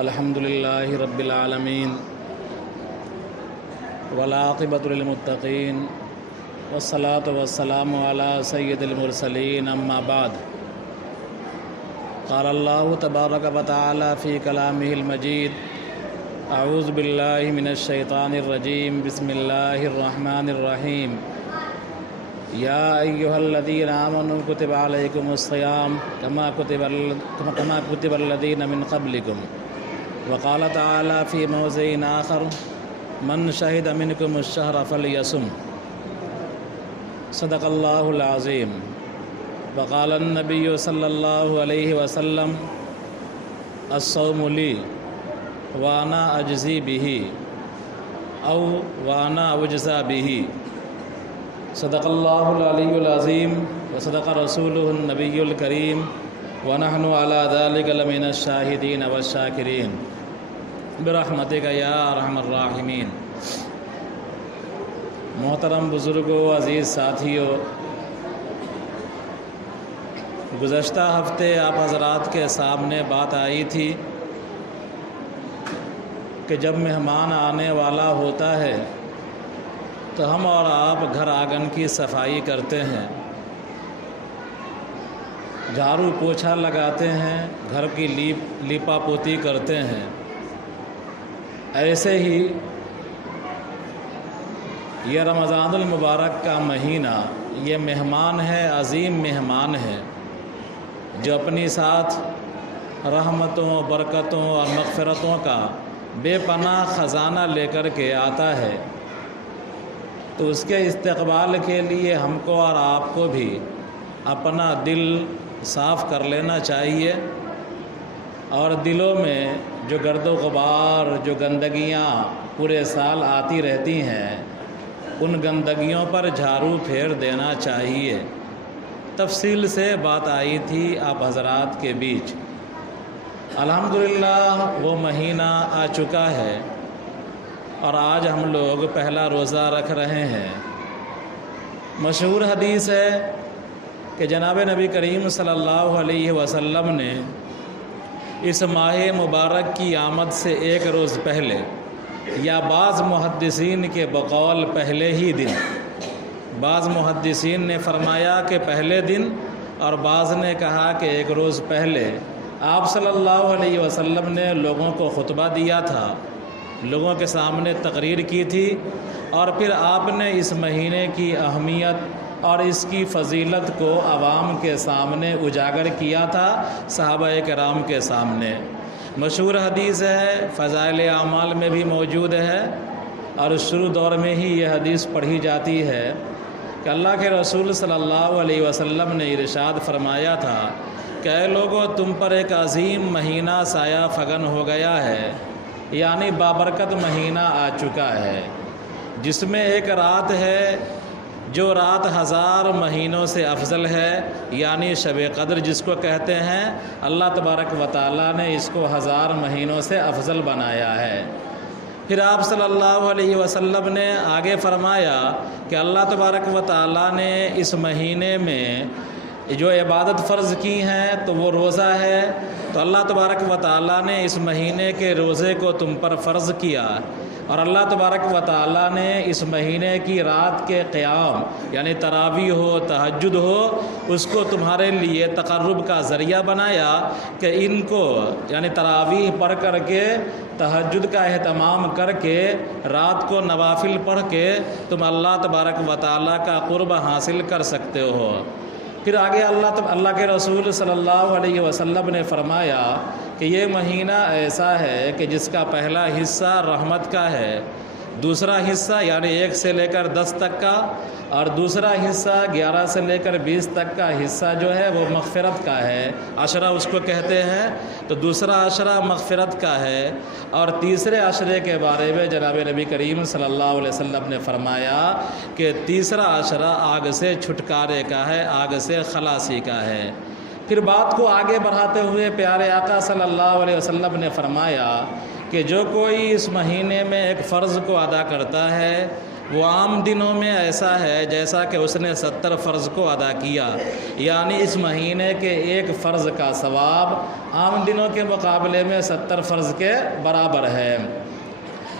الحمد لله رب العالمين والعاقبة للمتقين والصلاة والسلام على سيد المرسلين أما بعد قال الله تبارك وتعالى في كلامه المجيد أعوذ بالله من الشيطان الرجيم بسم الله الرحمن الرحيم يا أيها الذين آمنوا كتب عليكم الصيام كما كتب الذين من قبلكم وقال تعالى في موضع آخر من شهد منكم الشهر فليصم صدق الله العظيم وقال النبي صلى الله عليه وسلم الصوم لي وأنا أجزي به أو وأنا أجزى به صدق الله العلي العظيم وصدق رسوله النبي الكريم ونحن على ذلك لمن الشاهدين والشاكرين برحمتک یا ارحم الراحمین۔ محترم بزرگوں، عزیز ساتھیوں، گزشتہ ہفتے آپ حضرات کے سامنے بات آئی تھی کہ جب مہمان آنے والا ہوتا ہے تو ہم اور آپ گھر آنگن کی صفائی کرتے ہیں، جھاڑو پوچھا لگاتے ہیں، گھر کی لیپا پوتی کرتے ہیں۔ ایسے ہی یہ رمضان المبارک کا مہینہ یہ مہمان ہے، عظیم مہمان ہے، جو اپنی ساتھ رحمتوں، برکتوں اور مغفرتوں کا بے پناہ خزانہ لے کر کے آتا ہے۔ تو اس کے استقبال کے لیے ہم کو اور آپ کو بھی اپنا دل صاف کر لینا چاہیے، اور دلوں میں جو گرد و غبار، جو گندگیاں پورے سال آتی رہتی ہیں، ان گندگیوں پر جھاڑو پھیر دینا چاہیے۔ تفصیل سے بات آئی تھی آپ حضرات کے بیچ۔ الحمدللہ وہ مہینہ آ چکا ہے اور آج ہم لوگ پہلا روزہ رکھ رہے ہیں۔ مشہور حدیث ہے کہ جناب نبی کریم صلی اللہ علیہ وسلم نے اس ماہ مبارک کی آمد سے ایک روز پہلے، یا بعض محدثین کے بقول پہلے ہی دن، بعض محدثین نے فرمایا کہ پہلے دن اور بعض نے کہا کہ ایک روز پہلے، آپ صلی اللہ علیہ وسلم نے لوگوں کو خطبہ دیا تھا، لوگوں کے سامنے تقریر کی تھی، اور پھر آپ نے اس مہینے کی اہمیت اور اس کی فضیلت کو عوام کے سامنے اجاگر کیا تھا، صحابہ کرام کے سامنے۔ مشہور حدیث ہے، فضائل اعمال میں بھی موجود ہے، اور شروع دور میں ہی یہ حدیث پڑھی جاتی ہے کہ اللہ کے رسول صلی اللہ علیہ وسلم نے ارشاد فرمایا تھا کہ اے لوگو، تم پر ایک عظیم مہینہ سایہ فگن ہو گیا ہے، یعنی بابرکت مہینہ آ چکا ہے، جس میں ایک رات ہے جو رات 1000 مہینوں سے افضل ہے، یعنی شب قدر جس کو کہتے ہیں۔ اللہ تبارک و تعالیٰ نے اس کو 1000 مہینوں سے افضل بنایا ہے۔ پھر آپ صلی اللہ علیہ وسلم نے آگے فرمایا کہ اللہ تبارک و تعالیٰ نے اس مہینے میں جو عبادت فرض کی ہیں تو وہ روزہ ہے، تو اللہ تبارک و تعالیٰ نے اس مہینے کے روزے کو تم پر فرض کیا، اور اللہ تبارک و تعالیٰ نے اس مہینے کی رات کے قیام، یعنی تراویح ہو، تہجد ہو، اس کو تمہارے لیے تقرب کا ذریعہ بنایا کہ ان کو، یعنی تراویح پڑھ کر کے، تہجد کا اہتمام کر کے، رات کو نوافل پڑھ کے تم اللہ تبارک و تعالیٰ کا قرب حاصل کر سکتے ہو۔ پھر آگے اللہ کے رسول صلی اللہ علیہ وسلم نے فرمایا کہ یہ مہینہ ایسا ہے کہ جس کا پہلا حصہ رحمت کا ہے، دوسرا حصہ یعنی 1 سے لے کر 10 تک کا، اور دوسرا حصہ 11 سے لے کر 20 تک کا حصہ جو ہے وہ مغفرت کا ہے، عشرہ اس کو کہتے ہیں، تو دوسرا عشرہ مغفرت کا ہے، اور تیسرے عشرے کے بارے میں جناب نبی کریم صلی اللہ علیہ وسلم نے فرمایا کہ تیسرا عشرہ آگ سے چھٹکارے کا ہے، آگ سے خلاصی کا ہے۔ پھر بات کو آگے بڑھاتے ہوئے پیارے آقا صلی اللہ علیہ وسلم نے فرمایا کہ جو کوئی اس مہینے میں ایک فرض کو ادا کرتا ہے وہ عام دنوں میں ایسا ہے جیسا کہ اس نے 70 فرض کو ادا کیا، یعنی اس مہینے کے ایک فرض کا ثواب عام دنوں کے مقابلے میں 70 فرض کے برابر ہے۔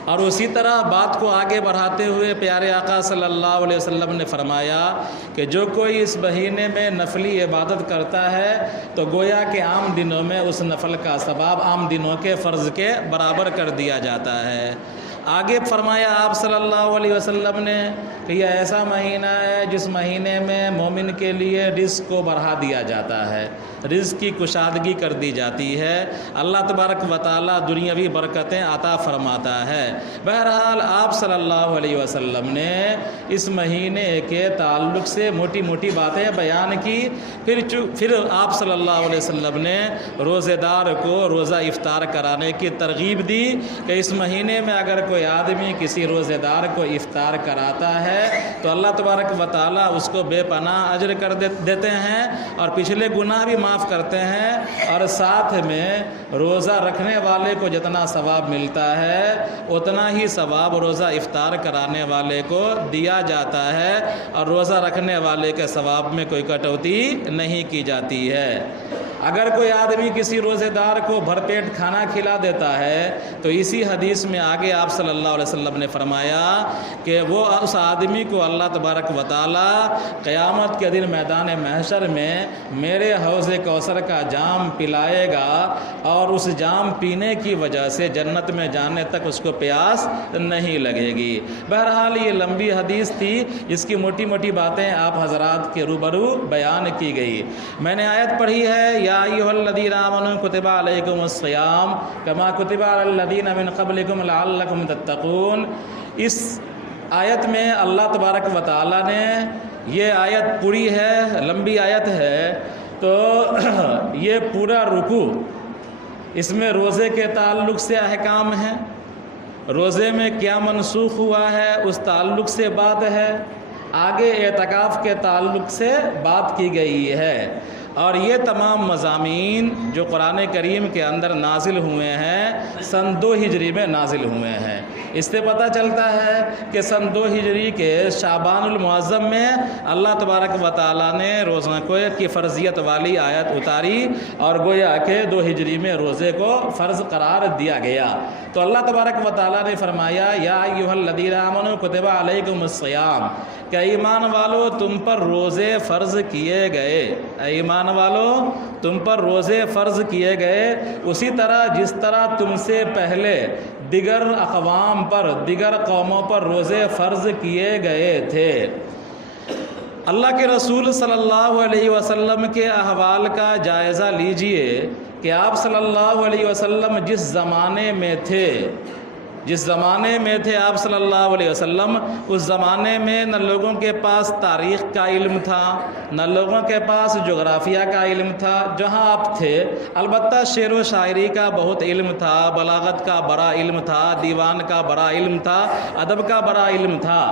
اور اسی طرح بات کو آگے بڑھاتے ہوئے پیارے آقا صلی اللہ علیہ وسلم نے فرمایا کہ جو کوئی اس مہینے میں نفلی عبادت کرتا ہے تو گویا کہ عام دنوں میں اس نفل کا ثواب عام دنوں کے فرض کے برابر کر دیا جاتا ہے۔ آگے فرمایا آپ صلی اللہ علیہ وسلم نے کہ یہ ایسا مہینہ ہے جس مہینے میں مومن کے لیے رزق کو بڑھا دیا جاتا ہے، رزق کی کشادگی کر دی جاتی ہے، اللہ تبارک و تعالیٰ دنیاوی برکتیں عطا فرماتا ہے۔ بہرحال آپ صلی اللہ علیہ وسلم نے اس مہینے کے تعلق سے موٹی موٹی باتیں بیان کی، پھر آپ صلی اللہ علیہ وسلم نے روزے دار کو روزہ افطار کرانے کی ترغیب دی کہ اس مہینے میں اگر کوئی آدمی کسی روزے دار کو افطار کراتا ہے تو اللہ تبارک و تعالیٰ اس کو بے پناہ اجر کر دیتے ہیں اور پچھلے گناہ بھی معاف کرتے ہیں، اور ساتھ میں روزہ رکھنے والے کو جتنا ثواب ملتا ہے اتنا ہی ثواب روزہ افطار کرانے والے کو دیا جاتا ہے، اور روزہ رکھنے والے کے ثواب میں کوئی کٹوتی نہیں کی جاتی ہے۔ اگر کوئی آدمی کسی روزے دار کو بھر پیٹ کھانا کھلا دیتا ہے تو اسی حدیث میں آگے آپ صلی اللہ علیہ وسلم نے فرمایا کہ وہ اس آدمی کو اللہ تبارک و تعالیٰ قیامت کے دن میدان محشر میں میرے حوض کوثر کا جام پلائے گا، اور اس جام پینے کی وجہ سے جنت میں جانے تک اس کو پیاس نہیں لگے گی۔ بہرحال یہ لمبی حدیث تھی جس کی موٹی موٹی باتیں آپ حضرات کے روبرو بیان کی گئی۔ میں نے آیت پڑھی ہے یا ایھا الذین آمنوا کتب علیکم الصیام کما کتب علی الذین من قبلکم لعلکم تتقون۔ اس آیت میں اللہ تبارک و تعالیٰ نے، یہ آیت پوری ہے، لمبی آیت ہے، تو یہ پورا رکوع اس میں روزے کے تعلق سے احکام ہیں، روزے میں کیا منسوخ ہوا ہے اس تعلق سے بات ہے، آگے اعتکاف کے تعلق سے بات کی گئی ہے، اور یہ تمام مضامین جو قرآن کریم کے اندر نازل ہوئے ہیں سن 2 ہجری میں نازل ہوئے ہیں۔ اس سے پتہ چلتا ہے کہ سن 2 ہجری کے شعبان المعظم میں اللہ تبارک و تعالیٰ نے روزہ کی فرضیت والی آیت اتاری، اور گویا کہ 2 ہجری میں روزے کو فرض قرار دیا گیا۔ تو اللہ تبارک و تعالیٰ نے فرمایا یا ایھا الذین آمنوا کتب علیکم الصیام، کہ ایمان والو تم پر روزے فرض کیے گئے، ایمان والو تم پر روزے فرض کیے گئے، اسی طرح جس طرح تم سے پہلے دیگر اقوام پر، دیگر قوموں پر روزے فرض کیے گئے تھے۔ اللہ کے رسول صلی اللہ علیہ وسلم کے احوال کا جائزہ لیجئے کہ آپ صلی اللہ علیہ وسلم جس زمانے میں تھے آپ صلی اللہ علیہ وسلم، اس زمانے میں نہ لوگوں کے پاس تاریخ کا علم تھا، نہ لوگوں کے پاس جغرافیہ کا علم تھا جہاں آپ تھے، البتہ شعر و شاعری کا بہت علم تھا، بلاغت کا بڑا علم تھا، دیوان کا بڑا علم تھا، ادب کا بڑا علم تھا،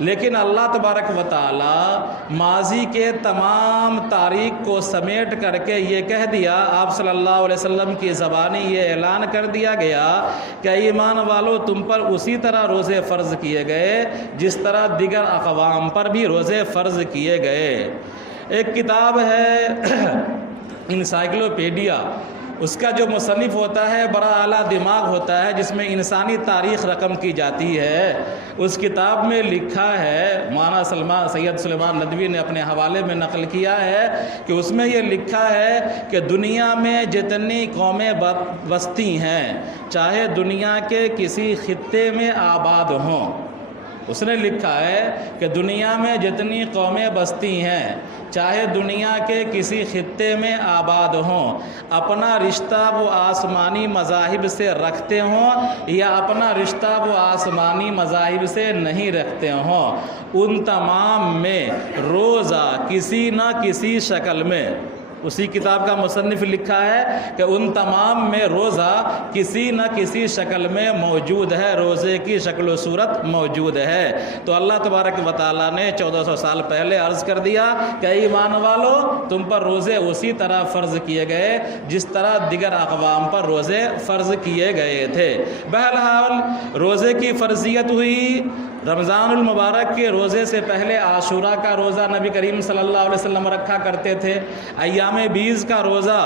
لیکن اللہ تبارک و تعالی ماضی کے تمام تاریخ کو سمیٹ کر کے یہ کہہ دیا، آپ صلی اللہ علیہ وسلم کی زبانی یہ اعلان کر دیا گیا کہ ایمان والو تم پر اسی طرح روزے فرض کیے گئے جس طرح دیگر اقوام پر بھی روزے فرض کیے گئے۔ ایک کتاب ہے انسائکلوپیڈیا، اس کا جو مصنف ہوتا ہے بڑا اعلیٰ دماغ ہوتا ہے جس میں انسانی تاریخ رقم کی جاتی ہے۔ اس کتاب میں لکھا ہے، مولانا سید سلیمان ندوی نے اپنے حوالے میں نقل کیا ہے کہ اس میں یہ لکھا ہے کہ دنیا میں جتنی قومیں بستی ہیں، چاہے دنیا کے کسی خطے میں آباد ہوں، اس نے لکھا ہے کہ دنیا میں جتنی قومیں بستی ہیں، چاہے دنیا کے کسی خطے میں آباد ہوں، اپنا رشتہ وہ آسمانی مذاہب سے رکھتے ہوں یا اپنا رشتہ وہ آسمانی مذاہب سے نہیں رکھتے ہوں، ان تمام میں روزہ کسی نہ کسی شکل میں اسی کتاب کا مصنف لکھا ہے کہ ان تمام میں روزہ کسی نہ کسی شکل میں موجود ہے، روزے کی شکل و صورت موجود ہے۔ تو اللہ تبارک و تعالیٰ نے 1400 سال پہلے عرض کر دیا کہ ایمان والو تم پر روزے اسی طرح فرض کیے گئے جس طرح دیگر اقوام پر روزے فرض کیے گئے تھے۔ بہرحال روزے کی فرضیت ہوئی۔ رمضان المبارک کے روزے سے پہلے عاشوراء کا روزہ نبی کریم صلی اللہ علیہ وسلم رکھا کرتے تھے۔ ایام بیز کا روزہ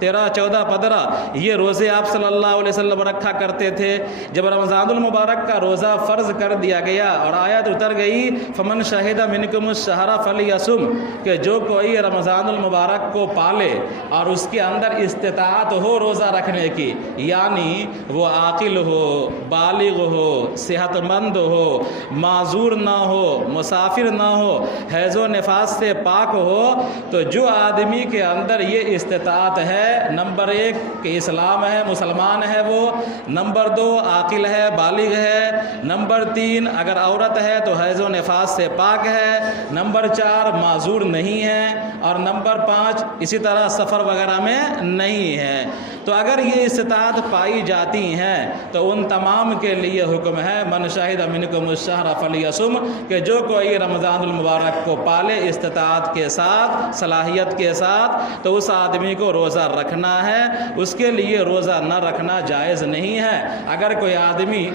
13، 14، 15 یہ روزے آپ صلی اللہ علیہ وسلم رکھا کرتے تھے۔ جب رمضان المبارک کا روزہ فرض کر دیا گیا اور آیت اتر گئی فمن شہد منکم الشہر فلیصم، کہ جو کوئی رمضان المبارک کو پالے اور اس کے اندر استطاعت ہو روزہ رکھنے کی، یعنی وہ عاقل ہو، بالغ ہو، صحت مند ہو، معذور نہ ہو، مسافر نہ ہو، حیض و نفاس سے پاک ہو، تو جو آدمی کے اندر یہ استطاعت ہے، نمبر 1 کہ اسلام ہے، مسلمان ہے وہ، نمبر 2 عاقل ہے، بالغ ہے، نمبر 3 اگر عورت ہے تو حیض و نفاس سے پاک ہے، نمبر 4 معذور نہیں ہے، اور نمبر 5 اسی طرح سفر وغیرہ میں نہیں ہے۔ تو اگر یہ استطاعت پائی جاتی ہیں تو ان تمام کے لیے حکم ہے من شہد منکم الشہر فلیصم، کہ جو کوئی رمضان المبارک کو پالے استطاعت کے ساتھ، صلاحیت کے ساتھ، تو اس آدمی کو روزہ رکھنا ہے، اس کے لیے روزہ نہ رکھنا جائز نہیں ہے۔ اگر کوئی آدمی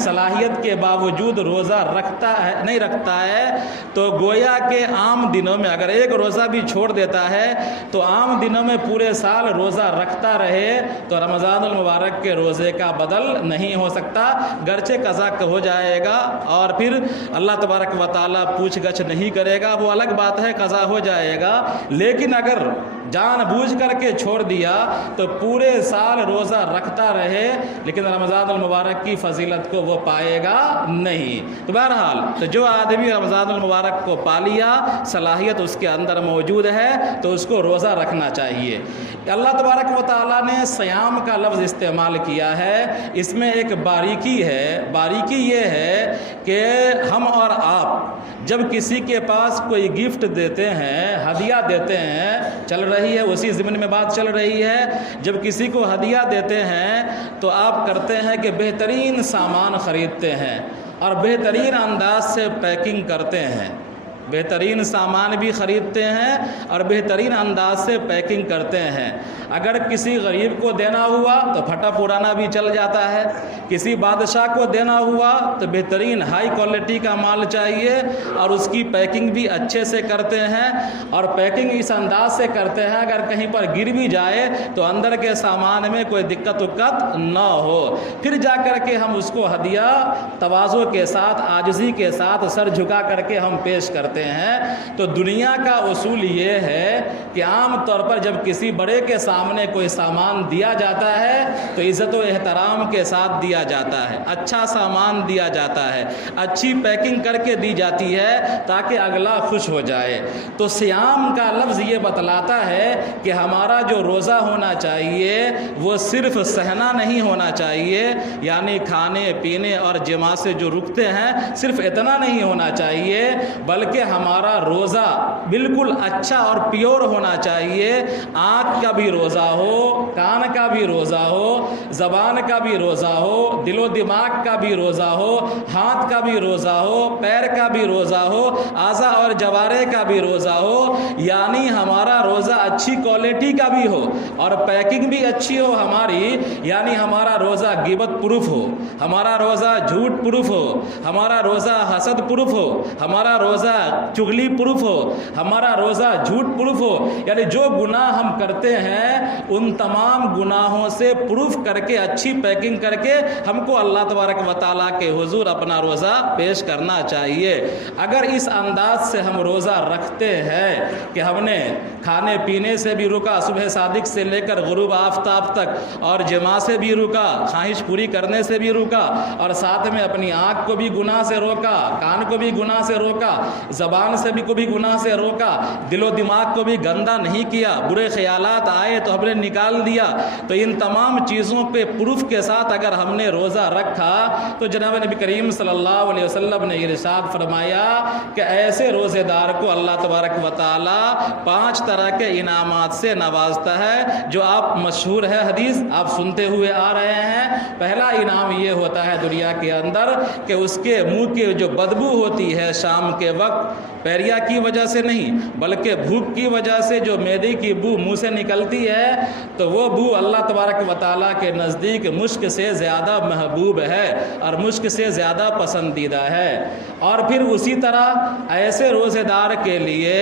صلاحیت کے باوجود روزہ نہیں رکھتا ہے تو گویا کہ عام دنوں میں اگر ایک روزہ بھی چھوڑ دیتا ہے تو عام دنوں میں پورے سال روزہ رکھتا رہے تو رمضان المبارک کے روزے کا بدل نہیں ہو سکتا، گرچہ قضا ہو جائے گا اور پھر اللہ تبارک و تعالیٰ پوچھ گچھ نہیں کرے گا، وہ الگ بات ہے، قضا ہو جائے گا۔ لیکن اگر جان بوجھ کر کے چھوڑ دیا تو پورے سال روزہ رکھتا رہے لیکن رمضان المبارک کی فضیلت کو وہ پائے گا نہیں۔ تو بہرحال تو جو آدمی رمضان المبارک کو پا لیا، صلاحیت اس کے اندر موجود ہے تو اس کو روزہ رکھنا چاہیے۔ اللہ تبارک و تعالیٰ نے صیام کا لفظ استعمال کیا ہے، اس میں ایک باریکی ہے۔ باریکی یہ ہے کہ ہم اور آپ جب کسی کے پاس کوئی گفٹ دیتے ہیں، ہدیہ دیتے ہیں، چل رہی ہے اسی ضمن میں بات چل رہی ہے، جب کسی کو ہدیہ دیتے ہیں تو آپ کرتے ہیں کہ بہترین سامان خریدتے ہیں اور بہترین انداز سے پیکنگ کرتے ہیں، بہترین سامان بھی خریدتے ہیں اور بہترین انداز سے پیکنگ کرتے ہیں۔ اگر کسی غریب کو دینا ہوا تو پھٹا پرانا بھی چل جاتا ہے، کسی بادشاہ کو دینا ہوا تو بہترین ہائی کوالٹی کا مال چاہیے اور اس کی پیکنگ بھی اچھے سے کرتے ہیں، اور پیکنگ اس انداز سے کرتے ہیں اگر کہیں پر گر بھی جائے تو اندر کے سامان میں کوئی دقت نہ ہو۔ پھر جا کر کے ہم اس کو ہدیہ تواضع کے ساتھ، عاجزی کے ساتھ سر جھکا کر کے ہم پیش کرتے ہیں۔ تو دنیا کا اصول یہ ہے کہ عام طور پر جب کسی بڑے کے سامنے کوئی سامان دیا جاتا ہے تو عزت و احترام کے ساتھ دیا جاتا ہے، اچھا سامان دیا جاتا ہے، اچھی پیکنگ کر کے دی جاتی ہے تاکہ اگلا خوش ہو جائے۔ تو صیام کا لفظ یہ بتلاتا ہے کہ ہمارا جو روزہ ہونا چاہیے وہ صرف سہنا نہیں ہونا چاہیے، یعنی کھانے پینے اور جماع سے جو رکتے ہیں صرف اتنا نہیں ہونا چاہیے، بلکہ ہمارا روزہ بالکل اچھا اور پیور ہونا چاہیے۔ آنکھ کا بھی روزہ ہو، کان کا بھی روزہ ہو، زبان کا بھی روزہ ہو، دل و دماغ کا بھی روزہ ہو، ہاتھ کا بھی روزہ ہو، پیر کا بھی روزہ ہو، اعضاء اور جوارح کا بھی روزہ ہو، یعنی ہمارا روزہ اچھی کوالٹی کا بھی ہو اور پیکنگ بھی اچھی ہو ہماری، یعنی ہمارا روزہ غیبت پروف ہو، ہمارا روزہ جھوٹ پروف ہو، ہمارا روزہ حسد پروف ہو، ہمارا روزہ چغلی پروف ہو، ہمارا روزہ جھوٹ پروف ہو، یعنی جو گناہ ہم کرتے ہیں ان تمام گناہوں سے پروف کر کے اچھی پیکنگ کر کے ہم کو اللہ تبارک و تعالیٰ کے حضور اپنا روزہ پیش کرنا چاہیے۔ اگر اس انداز سے ہم روزہ رکھتے ہیں کہ ہم نے کھانے پینے سے بھی رکا صبح صادق سے لے کر غروب آفتاب تک، اور جماع سے بھی رکا، خواہش پوری کرنے سے بھی رکا، اور ساتھ میں اپنی آنکھ کو بھی گناہ سے روکا، کان کو بھی گناہ سے روکا، زبان سے بھی کبھی گناہ سے روکا، دل و دماغ کو بھی گندا نہیں کیا، برے خیالات آئے تو ہم نے نکال دیا، تو ان تمام چیزوں پہ پروف کے ساتھ اگر ہم نے روزہ رکھا تو جناب نبی کریم صلی اللہ علیہ وسلم نے ارشاد فرمایا کہ ایسے روزے دار کو اللہ تبارک و تعالی 5 طرح کے انعامات سے نوازتا ہے، جو آپ مشہور ہے حدیث آپ سنتے ہوئے آ رہے ہیں۔ پہلا انعام یہ ہوتا ہے دنیا کے اندر کہ اس کے منہ کی جو بدبو ہوتی ہے شام کے وقت، پیریا کی وجہ سے نہیں بلکہ بھوک کی وجہ سے جو معدے کی بو منہ سے نکلتی ہے، تو وہ بو اللہ تبارک و تعالیٰ کے نزدیک مشک سے زیادہ محبوب ہے اور مشک سے زیادہ پسندیدہ ہے۔ اور پھر اسی طرح ایسے روزے دار کے لیے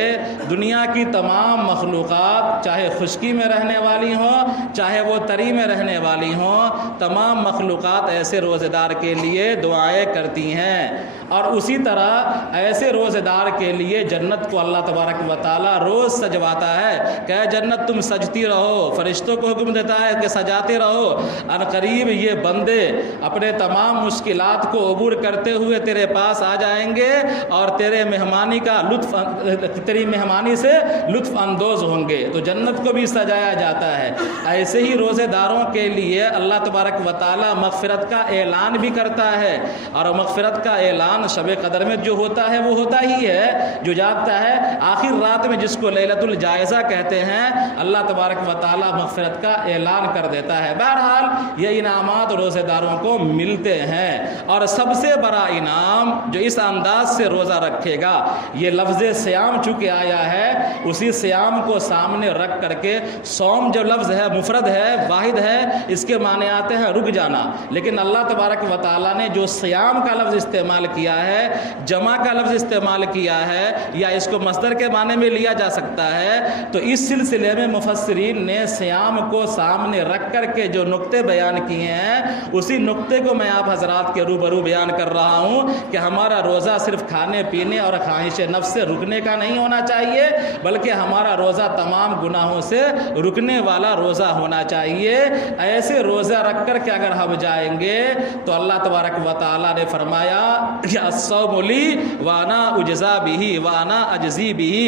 دنیا کی تمام مخلوقات، چاہے خشکی میں رہنے والی ہوں چاہے وہ تری میں رہنے والی ہوں، تمام مخلوقات ایسے روزے دار کے لیے دعائیں کرتی ہیں۔ اور اسی طرح ایسے روزے دار کے لیے جنت کو اللہ تبارک و تعالیٰ روز سجواتا ہے کہ اے جنت تم سجتی رہو، فرشتوں کو حکم دیتا ہے کہ سجاتے رہو، ان قریب یہ بندے اپنے تمام مشکلات کو عبور کرتے ہوئے تیرے پاس آ جائیں گے اور تیری مہمانی سے لطف اندوز ہوں گے۔ تو جنت کو بھی سجایا جاتا ہے۔ ایسے ہی روزے داروں کے لیے اللہ تبارک و تعالیٰ مغفرت کا اعلان بھی کرتا ہے، اور مغفرت کا اعلان شب قدر میں جو ہوتا ہے وہ ہوتا ہی ہے، جو جاتا ہے آخر رات میں جس کو لیلۃ الجائزہ کہتے ہیں، اللہ تبارک و تعالیٰ مغفرت کا اعلان کر دیتا ہے۔ بہرحال یہ انعامات روزے داروں کو ملتے ہیں، اور سب سے بڑا انعام جو اس انداز سے روزہ رکھے گا، یہ لفظ صیام چونکہ آیا ہے، اسی صیام کو سامنے رکھ کر کے، صوم جو لفظ ہے مفرد ہے، واحد ہے، اس کے معنی آتے ہیں رک جانا، لیکن اللہ تبارک و تعالیٰ نے جو صیام کا لفظ استعمال کیا ہے، جمع کا لفظ استعمال کیا ہے، یا اس کو مصدر کے معنی میں لیا جا سکتا ہے، تو اس سلسلے میں مفسرین نے صیام کو سامنے رکھ کر کے جو نقطے بیان کیے ہیں، اسی نقطے کو میں آپ حضرات کے روبرو بیان کر رہا ہوں کہ ہمارا روزہ صرف کھانے پینے اور خواہش نفس سے رکنے کا نہیں ہونا چاہیے، بلکہ ہمارا روزہ تمام گناہوں سے رکنے والا روزہ ہونا چاہیے۔ ایسے روزہ رکھ کر کے اگر ہم جائیں گے تو اللہ تبارک و تعالیٰ نے فرمایا کہ الصوم لی وانا اجزا بھی وانا اجزی بھی،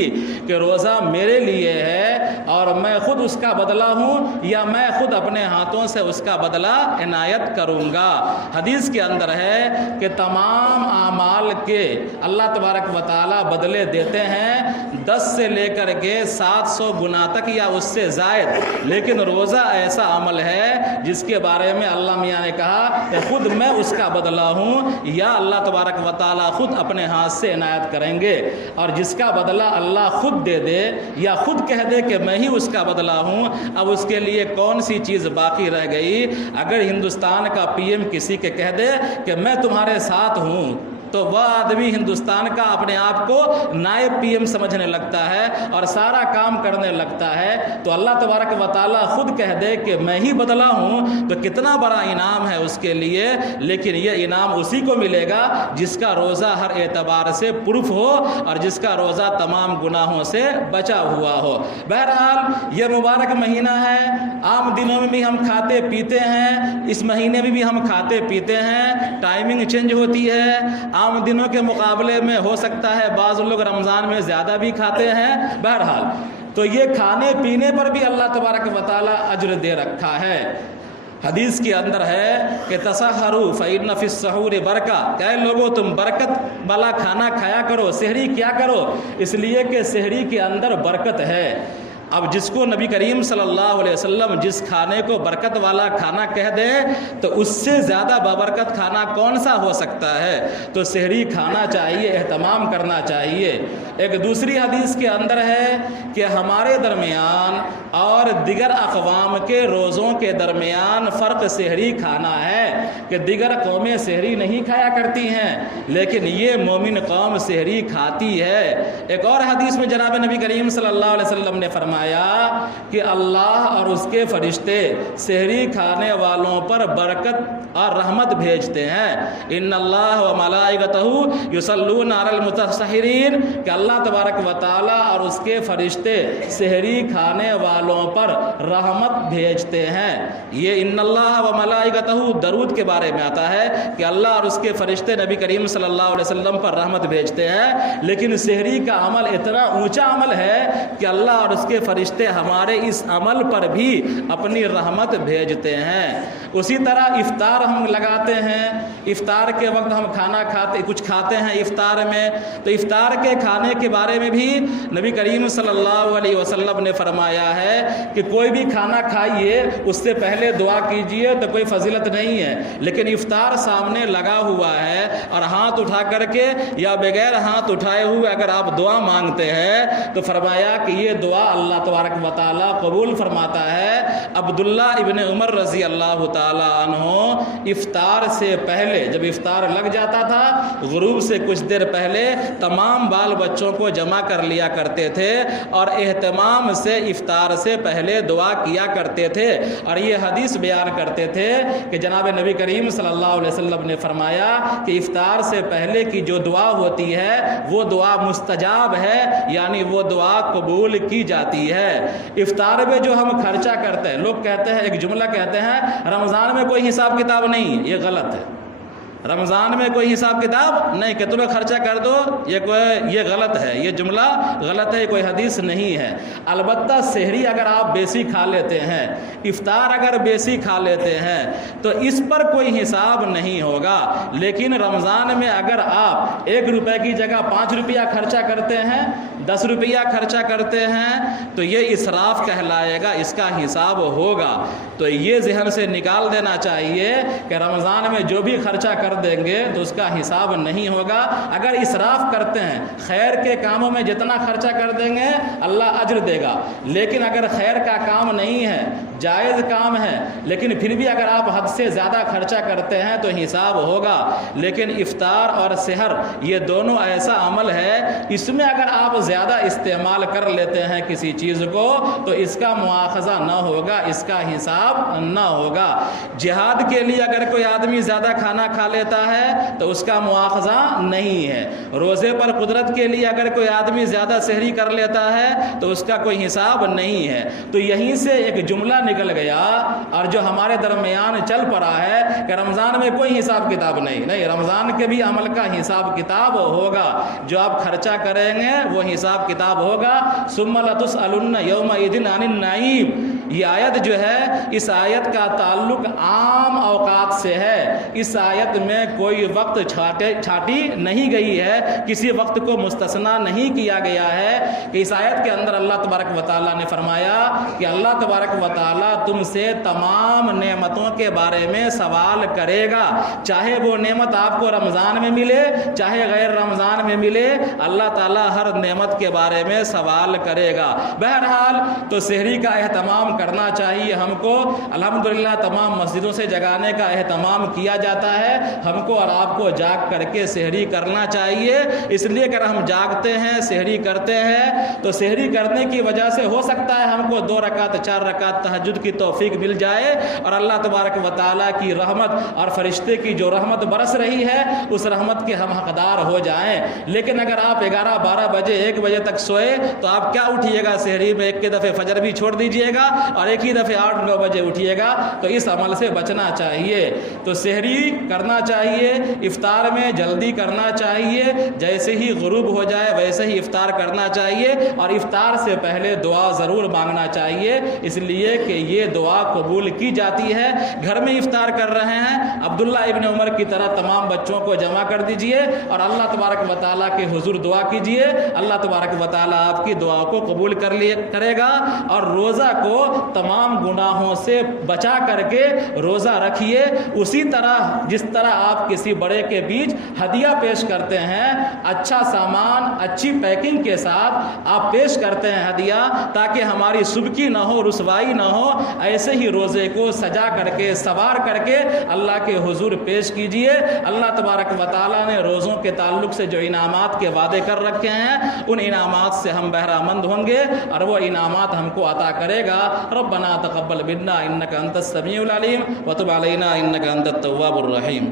کہ روزہ میرے لیے ہے اور میں خود اس کا بدلہ ہوں، یا میں خود اپنے ہاتھوں سے اس کا بدلہ عنایت کروں گا۔ حدیث کے اندر ہے کہ تمام اعمال کے اللہ تبارک و تعالیٰ بدلے دیتے ہیں 10 سے لے کر کے 700 گنا تک یا اس سے زائد، لیکن روزہ ایسا عمل ہے جس کے بارے میں اللہ میاں نے کہا کہ خود میں اس کا بدلہ ہوں، یا اللہ تبارک و تعالیٰ خود اپنے ہاتھ سے عنایت کریں گے، اور جس کا بدلہ اللہ خود دے دے یا خود کہہ دے کہ میں ہی اس کا بدلہ ہوں، اب اس کے لیے کون سی چیز باقی رہ گئی؟ اگر ہندوستان کا PM کسی کے کہہ دے کہ میں تمہارے ساتھ ہوں، تو وہ آدمی ہندوستان کا اپنے آپ کو نائب PM سمجھنے لگتا ہے اور سارا کام کرنے لگتا ہے۔ تو اللہ تبارک و تعالیٰ خود کہہ دے کہ میں ہی بدلا ہوں، تو کتنا بڑا انعام ہے اس کے لیے۔ لیکن یہ انعام اسی کو ملے گا جس کا روزہ ہر اعتبار سے پروف ہو اور جس کا روزہ تمام گناہوں سے بچا ہوا ہو۔ بہرحال یہ مبارک مہینہ ہے، عام دنوں میں بھی ہم کھاتے پیتے ہیں، اس مہینے میں بھی ہم کھاتے پیتے ہیں، ٹائمنگ چینج ہوتی ہے، عام دنوں کے مقابلے میں ہو سکتا ہے بعض لوگ رمضان میں زیادہ بھی کھاتے ہیں۔ بہرحال تو یہ کھانے پینے پر بھی اللہ تبارک و تعالیٰ اجر دے رکھا ہے۔ حدیث کے اندر ہے کہ تسحروا فإن فی السحور برکہ، کہ اے لوگوں تم برکت والا کھانا کھایا کرو، سحری کیا کرو، اس لیے کہ سحری کے اندر برکت ہے۔ اب جس کو نبی کریم صلی اللہ علیہ وسلم جس کھانے کو برکت والا کھانا کہہ دے تو اس سے زیادہ بابرکت کھانا کون سا ہو سکتا ہے؟ تو سحری کھانا چاہیے، اہتمام کرنا چاہیے۔ ایک دوسری حدیث کے اندر ہے کہ ہمارے درمیان اور دیگر اقوام کے روزوں کے درمیان فرق سحری کھانا ہے، کہ دیگر قومیں سحری نہیں کھایا کرتی ہیں لیکن یہ مومن قوم سحری کھاتی ہے۔ ایک اور حدیث میں جناب نبی کریم صلی اللہ علیہ وسلم نے فرمایا فرمایا کہ اللہ اور اس کے فرشتے سحری کھانے والوں پر برکت اور رحمت بھیجتے ہیں. ان اللہ و ملائکتہ یصلون علی المتسحرین کہ اللہ تبارک و تعالیٰ اور اس کے فرشتے سحری کھانے والوں پر رحمت بھیجتے ہیں. یہ ان اللہ و ملائکتہ درود کے بارے میں آتا ہے کہ اللہ اور اس کے فرشتے نبی کریم صلی اللہ علیہ وسلم پر رحمت بھیجتے ہیں. لیکن سحری کا عمل اتنا اونچا عمل ہے کہ اللہ اور اس کے فرشتے ہمارے اس عمل پر بھی اپنی رحمت بھیجتے ہیں. اسی طرح افطار ہم لگاتے ہیں. افطار کے وقت ہم کچھ کھاتے ہیں افطار میں. تو افطار کے کھانے کے بارے میں بھی نبی کریم صلی اللہ علیہ وسلم نے فرمایا ہے کہ کوئی بھی کھانا کھائیے اس سے پہلے دعا کیجئے تو کوئی فضیلت نہیں ہے. لیکن افطار سامنے لگا ہوا ہے اور ہاتھ اٹھا کر کے یا بغیر ہاتھ اٹھائے ہوئے اگر آپ دعا مانگتے ہیں تو فرمایا کہ یہ دعا اللہ تبارک و تعالیٰ قبول فرماتا ہے. عبداللہ ابن عمر رضی اللہ تعالیٰ عنہ افطار سے پہلے جب افطار لگ جاتا تھا غروب سے کچھ دیر پہلے تمام بال بچوں کو جمع کر لیا کرتے تھے اور اہتمام سے افطار سے پہلے دعا کیا کرتے تھے. اور یہ حدیث بیان کرتے تھے کہ جناب نبی کریم صلی اللہ علیہ وسلم نے فرمایا کہ افطار سے پہلے کی جو دعا ہوتی ہے وہ دعا مستجاب ہے، یعنی وہ دعا قبول کی جاتی ہے. افطار میں جو ہم خرچہ کرتے ہیں، لوگ کہتے ہیں ایک جملہ کہتے ہیں رمضان میں کوئی حساب کتاب نہیں. یہ غلط ہے. رمضان میں کوئی حساب کتاب نہیں کہ تمہیں خرچہ کر دو، یہ غلط ہے. یہ جملہ غلط ہے، کوئی حدیث نہیں ہے. البتہ سحری اگر آپ بیسی کھا لیتے ہیں، افطار اگر بیسی کھا لیتے ہیں تو اس پر کوئی حساب نہیں ہوگا. لیکن رمضان میں اگر آپ 1 روپے کی جگہ 5 روپیہ خرچہ کرتے ہیں، 10 روپیہ خرچہ کرتے ہیں تو یہ اسراف کہلائے گا، اس کا حساب ہوگا. تو یہ ذہن سے نکال دینا چاہیے کہ رمضان میں جو بھی خرچہ کر دیں گے تو اس کا حساب نہیں ہوگا. اگر اسراف کرتے ہیں، خیر کے کاموں میں جتنا خرچہ کر دیں گے اللہ اجر دے گا. لیکن اگر خیر کا کام نہیں ہے، جائز کام ہے، لیکن پھر بھی اگر آپ حد سے زیادہ خرچہ کرتے ہیں تو حساب ہوگا. لیکن افطار اور سحر یہ دونوں ایسا عمل ہے، اس میں اگر آپ زیادہ استعمال کر لیتے ہیں کسی چیز کو تو اس کا مواخذہ نہ ہوگا، اس کا حساب نہ ہوگا. جہاد کے لیے اگر کوئی آدمی زیادہ کھانا کھا لیتا ہے تو اس کا مواخذہ نہیں ہے. روزے پر قدرت کے لیے اگر کوئی آدمی زیادہ سحری کر لیتا ہے تو اس کا کوئی حساب نہیں ہے. تو یہیں سے ایک جملہ نکل گیا اور جو ہمارے درمیان چل پڑا ہے کہ رمضان میں کوئی حساب کتاب نہیں. رمضان کے بھی عمل کا حساب کتاب ہوگا. جو آپ خرچہ کریں گے وہ حساب کتاب ہوگا. ثم لتسألن یومئذ عن النعیم. یہ آیت جو ہے، اس آیت کا تعلق عام اوقات سے ہے. اس آیت میں کوئی وقت چھاٹی نہیں گئی ہے، کسی وقت کو مستثنا نہیں کیا گیا ہے. کہ اس آیت کے اندر اللہ تبارک و تعالیٰ نے فرمایا کہ اللہ تبارک و تعالیٰ تم سے تمام نعمتوں کے بارے میں سوال کرے گا. چاہے وہ نعمت آپ کو رمضان میں ملے چاہے غیر رمضان میں ملے، اللہ تعالیٰ ہر نعمت کے بارے میں سوال کرے گا. بہرحال تو سحری کا اہتمام کرنا چاہیے ہم کو. الحمدللہ تمام مسجدوں سے جگانے کا اہتمام کیا جاتا ہے. ہم کو اور آپ کو جاگ کر کے سحری کرنا چاہیے. اس لیے اگر ہم جاگتے ہیں، سحری کرتے ہیں تو سحری کرنے کی وجہ سے ہو سکتا ہے ہم کو 2 رکعت 4 رکعت تہجد کی توفیق مل جائے اور اللہ تبارک و تعالیٰ کی رحمت اور فرشتے کی جو رحمت برس رہی ہے اس رحمت کے ہم حقدار ہو جائیں. لیکن اگر آپ 11 12 بجے 1 بجے تک سوئے تو آپ کیا اٹھیے گا سحری میں؟ ایک کے دفعے فجر بھی چھوڑ دیجئے گا اور ایک ہی دفعے 8 9 بجے اٹھیے گا. تو اس عمل سے بچنا چاہیے. تو سحری کرنا چاہیے، افطار میں جلدی کرنا چاہیے. جیسے ہی غروب ہو جائے ویسے ہی افطار کرنا چاہیے اور افطار سے پہلے دعا ضرور مانگنا چاہیے، اس لیے کہ یہ دعا قبول کی جاتی ہے. گھر میں افطار کر رہے ہیں، عبداللہ ابن عمر کی طرح تمام بچوں کو جمع کر دیجئے اور اللہ تبارک و تعالیٰ کے حضور دعا کیجئے. اللہ تبارک و تعالیٰ آپ کی دعا کو قبول کرے گا. اور روزہ کو تمام گناہوں سے بچا کر کے روزہ رکھیے. اسی طرح جس طرح آپ کسی بڑے کے بیچ ہدیہ پیش کرتے ہیں, اچھا سامان اچھی پیکنگ کے ساتھ آپ پیش کرتے ہیں ہدیہ, تاکہ ہماری سبکی نہ ہو, رسوائی نہ ہو, ایسے ہی روزے کو سجا کر کے سوار کر کے اللہ کے حضور پیش کیجئے. اللہ تبارک و تعالیٰ نے روزوں کے تعلق سے جو انعامات کے وعدے کر رکھے ہیں, ان انعامات سے ہم بہرہ مند ہوں گے اور وہ انعامات ہم کو عطا کرے گا. ربنا تقبل منا انک انت السمیع العلیم وتب علینا انک انت التواب الرحیم.